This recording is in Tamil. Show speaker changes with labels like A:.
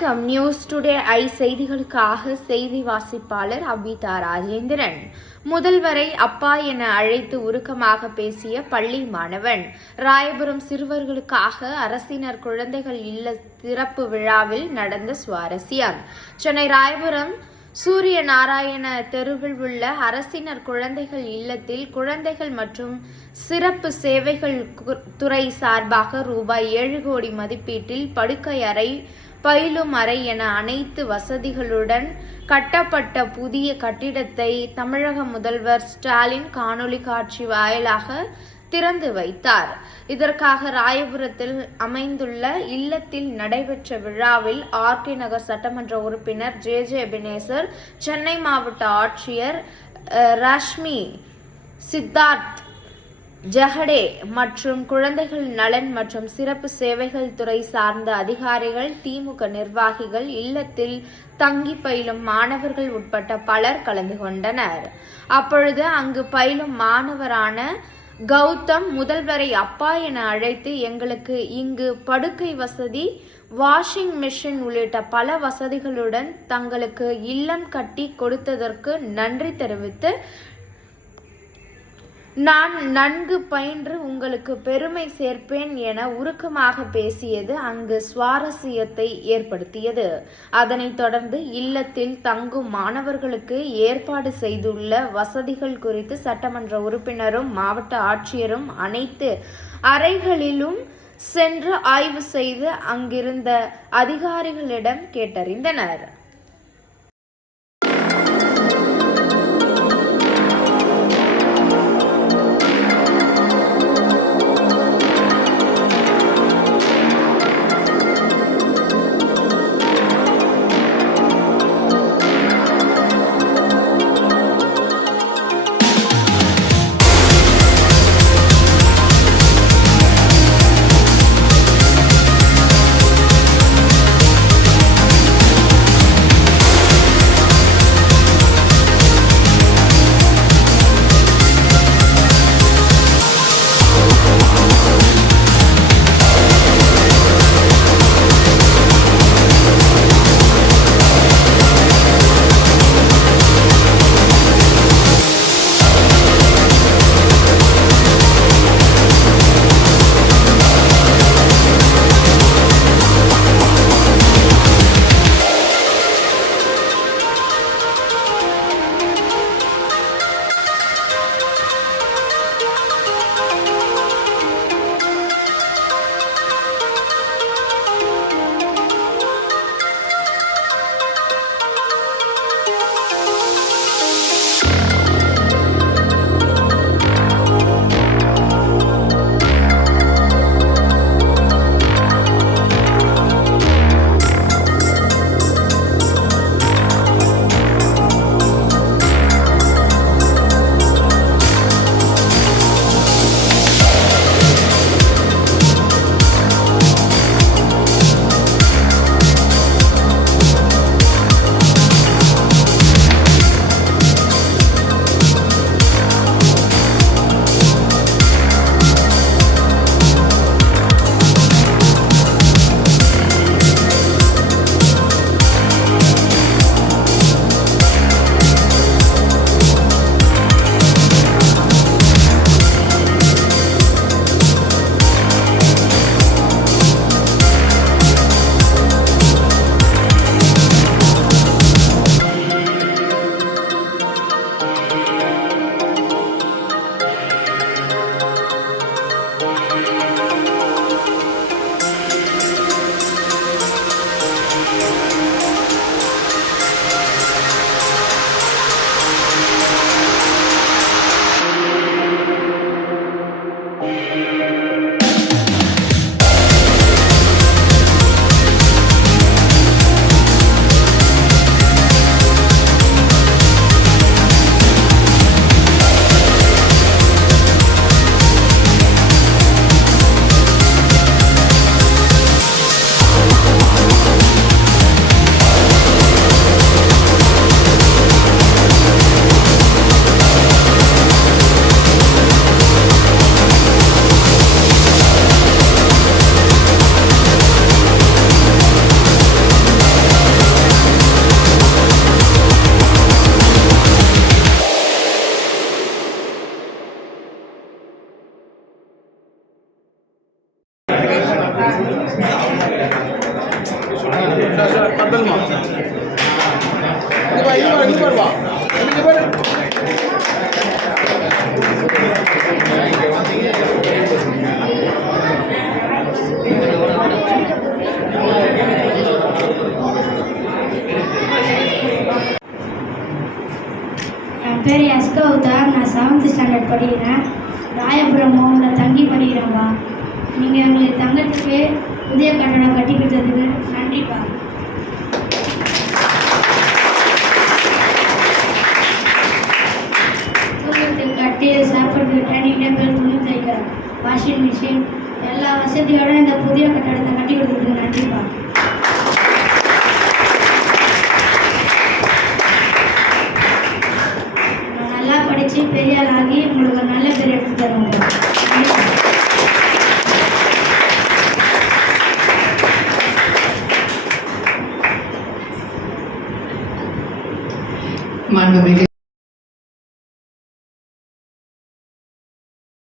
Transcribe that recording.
A: வணக்கம். நியூஸ் டுடே ஐ செய்திகளுக்காக செய்தி வாசிப்பாளர் அபிதா ராஜேந்திரன். முதல்வரை அப்பா என அழைத்து உருக்கமாக பேசிய பள்ளி மாணவன். ராயபுரம் சிறுவர்களுக்காக அரசினர் குழந்தைகள் இல்ல திறப்பு விழாவில் நடந்த சுவாரஸ்யம். சென்னை ராயபுரம் சூரிய நாராயண தெருவில் உள்ள அரசினர் குழந்தைகள் இல்லத்தில் குழந்தைகள் மற்றும் சிறப்பு சேவைகள் கு- துறை சார்பாக ரூபாய் ஏழு கோடி மதிப்பீட்டில் படுக்கை அறை பயிலும் அறை என அனைத்து வசதிகளுடன் கட்டப்பட்ட புதிய கட்டிடத்தை தமிழக முதல்வர் ஸ்டாலின் காணொலி காட்சி வாயிலாக திறந்து வைத்தார். இதற்காக ராயபுரத்தில் அமைந்துள்ள இல்லத்தில் நடைபெற்ற விழாவில் ஆர்கே நகர் சட்டமன்ற உறுப்பினர் ஜே ஜே எபினேசர் சென்னை மாவட்ட ஆட்சியர் ரஷ்மி சித்தார்த் ஜஹடே மற்றும் குழந்தைகள் நலன் மற்றும் சிறப்பு சேவைகள் துறை சார்ந்த அதிகாரிகள் திமுக நிர்வாகிகள் இல்லத்தில் தங்கி பயிலும் மாணவர்கள் உட்பட்ட பலர் கலந்து கொண்டனர். அப்பொழுது அங்கு பயிலும் மாணவரான கௌதம் முதல்வரை அப்பா என அழைத்து எங்களுக்கு இங்கு படுக்கை வசதி வாஷிங் மிஷின் உள்ளிட்ட பல வசதிகளுடன் தங்களுக்கு இல்லம் கட்டி கொடுத்ததற்கு நன்றி தெரிவித்து நான் நன்கு பயின்று உங்களுக்கு பெருமை சேர்ப்பேன் என உருக்கமாக பேசியது அங்கு சுவாரஸ்யத்தை ஏற்படுத்தியது. அதனைத் தொடர்ந்து இல்லத்தில் தங்கும் மாணவர்களுக்கு ஏற்பாடு செய்துள்ள வசதிகள் குறித்து சட்டமன்ற உறுப்பினரும் மாவட்ட ஆட்சியரும் அனைத்து அறைகளிலும் சென்று ஆய்வு செய்து அங்கிருந்த அதிகாரிகளிடம் கேட்டறிந்தனர்.
B: என் பேர் எஸ்கவுதா நான் செவன்த் ஸ்டாண்டர்ட் படிக்கிறேன். ராயபுரம் மோகனில் தங்கி படிக்கிறேன்ப்பா நீங்கள் எங்களுக்கு தங்கத்துக்கு புதிய கட்டடம் கட்டி கொடுத்ததுக்கு நன்றிப்பா தூக்கத்துக்கு கட்டி சாப்பிட்றதுக்கு ட்ரெயினிங் டேபிள் துணி தைக்க வாஷிங் மிஷின் எல்லா வசதியோட இந்த புதிய கட்டடத்தை
C: मानव